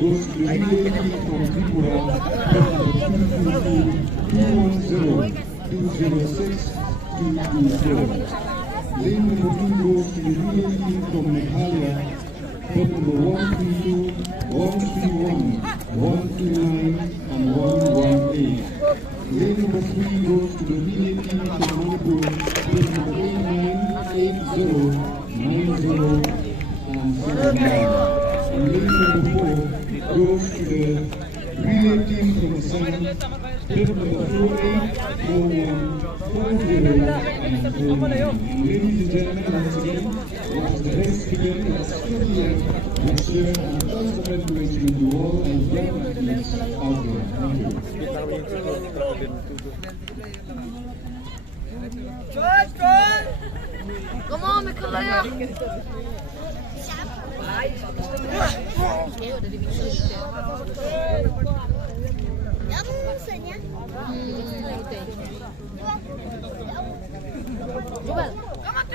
goes to the relay team from Tripura, 210-206-224. Lane number 2 goes to the relay team from Meghalaya, pet number 132, 131, 129, and 118. Lane number 3 goes to the relay team from Manipur, pet number 89, 80, 90, and 79. And lane number 4 goes to the relay team from the Sun, pit number 48, 41, 40, and 49. And ladies and gentlemen, once again, what is the best figure that's still here next year, and thanks for congratulations to all and young athletes out there. Thank you. Come on, Meghalaya! Come on,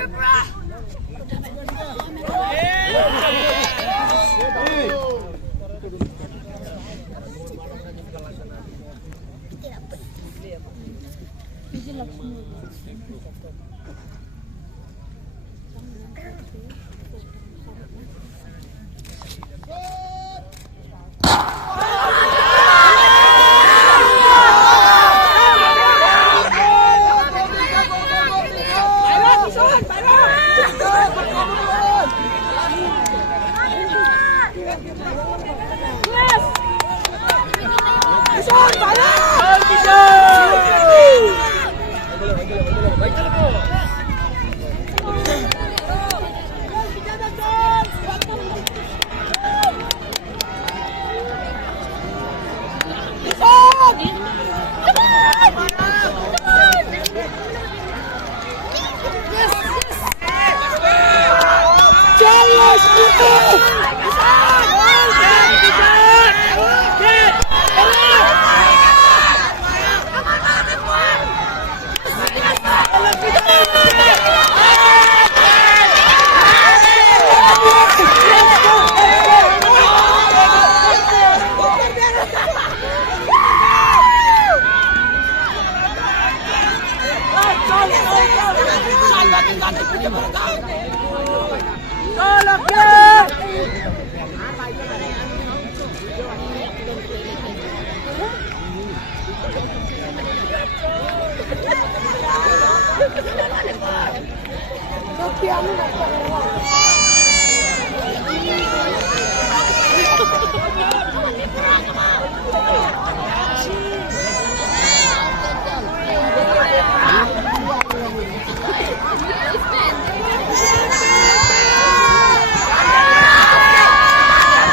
Tripura!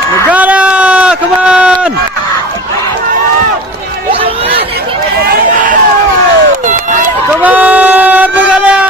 Meghalaya, come on! Come on, Meghalaya!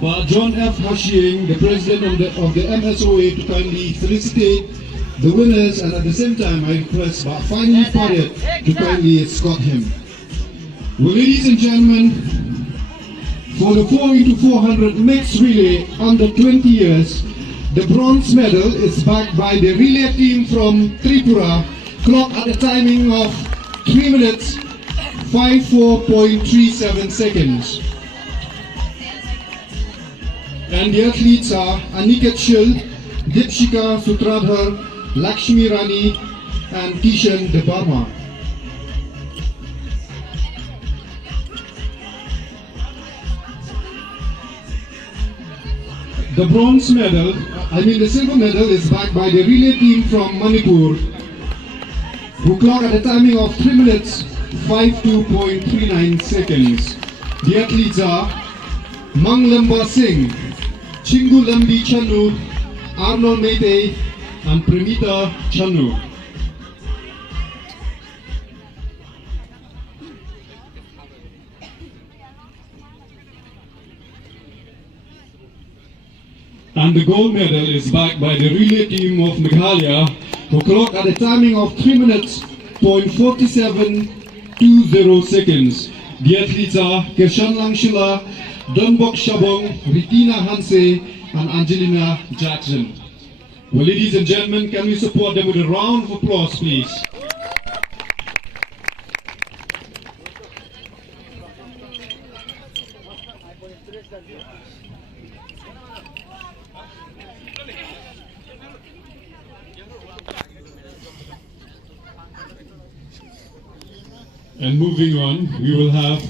But John F. Hashing, the president of the MSOA, to kindly felicitate the winners, and at the same time I request Fani Farid to kindly escort him. Well, ladies and gentlemen, for the 4x400 mixed relay under 20 years, the bronze medal is backed by the relay team from Tripura, clocked at a timing of 3 minutes 54.37 seconds. And the athletes are Aniket Shil, Dipshika Sutradhar, Lakshmi Rani, and Kishan Debarma. The bronze medal, the silver medal is backed by the relay team from Manipur, who clocked at a timing of 3 minutes 52.39 seconds. The athletes are Manglamba Singh, Chingu Lambi Channu, Arnold Mete, and Premita Channu. And the gold medal is backed by the relay team of Meghalaya, who clocked at a timing of 3 minutes 47.20 seconds. The athletes are kyrshanlang Shylla, Donbok Shabong, Retina Hanse, and Angelina Jackson. Well, ladies and gentlemen, can we support them with a round of applause, please? And moving on, we will have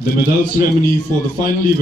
the medal ceremony for the final event.